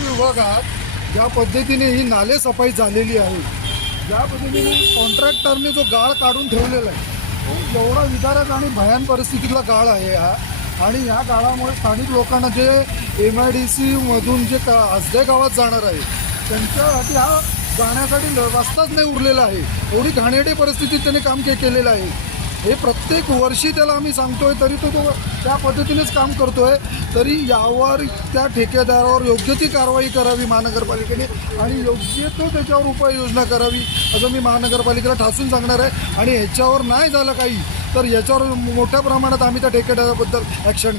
विभागात ज्या पद्धतीने ही नाले सफाई झालेली आहे ज्या पद्धतीने कॉन्ट्रॅक्टरने जो गाळ काढून ठेवलेला आहे तो एवढा विदारक आणि भयान परिस्थितीतला गाळ आहे हा आणि या गाळामुळे स्थानिक लोकांना जे एम आय डी सीमधून जे का गावात जाणार आहे त्यांच्यासाठी हा जाण्यासाठी रस्ताच नाही उरलेला आहे एवढी घाणेरडी परिस्थितीत त्यांनी काम केलेलं आहे हे प्रत्येक वर्षी त्याला आम्ही सांगतोय तरी तो तो त्या पद्धतीनेच काम करतोय. तरी यावर त्या ठेकेदारावर योग्य ती कारवाई करावी महानगरपालिकेने आणि योग्य तो त्याच्यावर उपाययोजना करावी असं मी महानगरपालिकेला ठासून सांगणार आहे. आणि ह्याच्यावर नाही झालं काही तर याच्यावर मोठ्या प्रमाणात आम्ही त्या ठेकेदाराबद्दल ॲक्शन